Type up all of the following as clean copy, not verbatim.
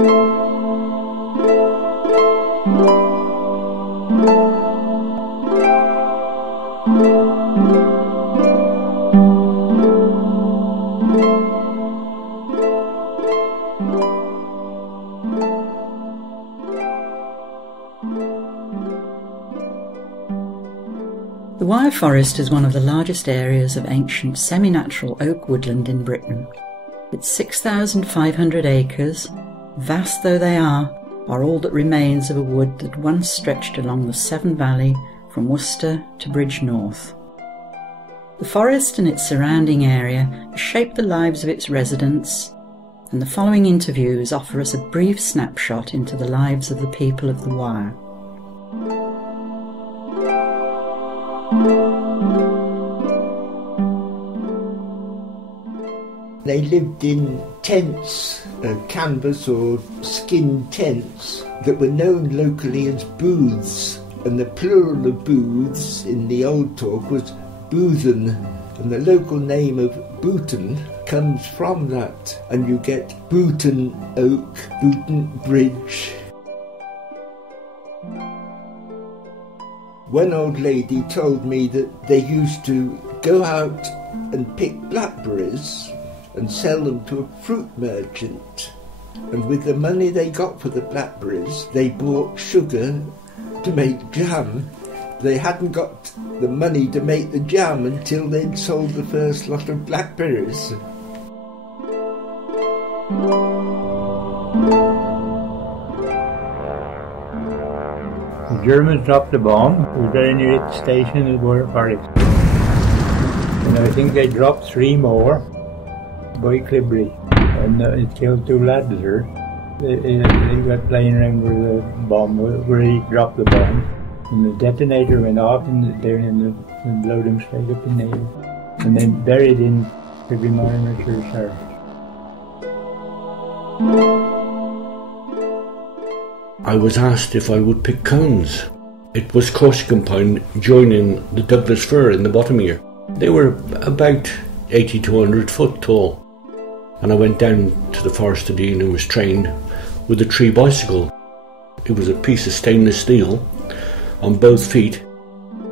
The Wyre Forest is one of the largest areas of ancient semi-natural oak woodland in Britain. Its 6,500 acres, vast though they are all that remains of a wood that once stretched along the Severn Valley from Worcester to Bridgnorth. The forest and its surrounding area has shaped the lives of its residents, and the following interviews offer us a brief snapshot into the lives of the people of the Wyre. They lived in tents, canvas or skin tents that were known locally as booths, and the plural of booths in the old talk was boothen, and the local name of Booton comes from that, and you get Booton Oak, Booton Bridge. One old lady told me that they used to go out and pick blackberries and sell them to a fruit merchant, and with the money they got for the blackberries they bought sugar to make jam. They hadn't got the money to make the jam until they'd sold the first lot of blackberries. The Germans dropped the bomb. It was very near the station at Wyre Forest, and I think they dropped 3 more by Clibry, and it killed 2 lads there. They got playing around with the bomb, where he dropped the bomb, and the detonator went off and blowed him straight up in the air, and then buried in Clibry Minor Church. I was asked if I would pick cones. It was Corsican pine joining the Douglas fir in the bottom here. They were about 80 to 100 foot tall. And I went down to the Forest of Dean and was trained with a tree bicycle. It was a piece of stainless steel on both feet.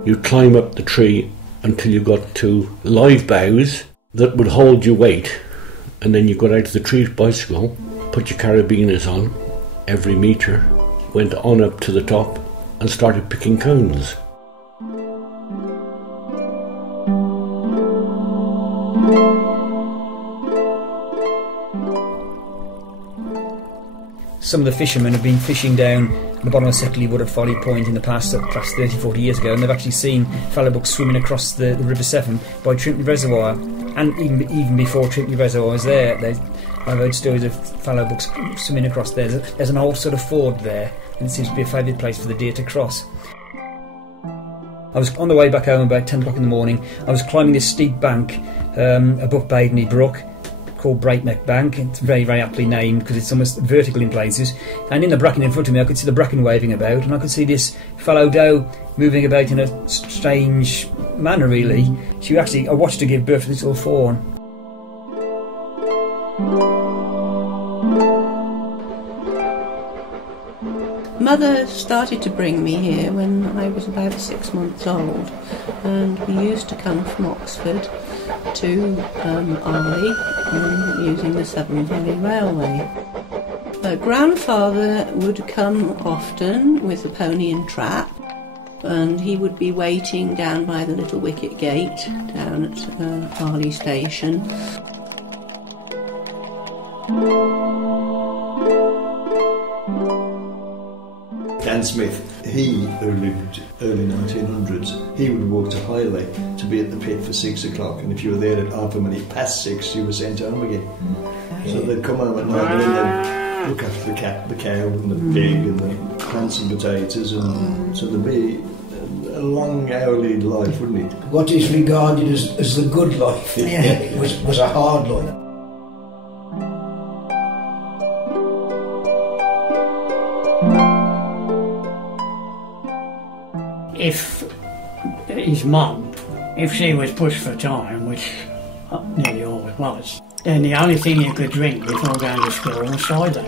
You'd climb up the tree until you got to live boughs that would hold your weight, and then you got out of the tree bicycle, put your carabiners on every metre, went on up to the top and started picking cones. Some of the fishermen have been fishing down the bottom of Settley Wood at Folly Point in the past, perhaps 30, 40 years ago, and they've actually seen fallowbooks swimming across the River Severn by Trimpley Reservoir, and even before Trimpley Reservoir was there, I've heard stories of fallowbooks swimming across there. There's an old sort of ford there, and it seems to be a favourite place for the deer to cross. I was on the way back home about 10 o'clock in the morning. I was climbing this steep bank above Badeney Brook, called Breakneck Bank. It's very, very aptly named because it's almost vertical in places, and in the bracken in front of me I could see the bracken waving about, and I could see this fallow doe moving about in a strange manner really. I watched her give birth to this little fawn. Mother started to bring me here when I was about 6 months old, and we used to come from Oxford to Arley using the Severn Valley Railway. Grandfather would come often with the pony and trap, and he would be waiting down by the little wicket gate down at Arley station. Dan Smith, he who lived early 1900s, he would walk to Highley to be at the pit for 6 o'clock, and if you were there at half a minute past 6 you were sent home again. So they'd come home at night and then they'd look after the cow and the pig and the plants and potatoes, and so there'd be a long hourly life, wouldn't it? What is regarded as the good life was a hard life. If his mum, if she was pushed for time, which nearly always was, then the only thing you could drink before going to school was cider.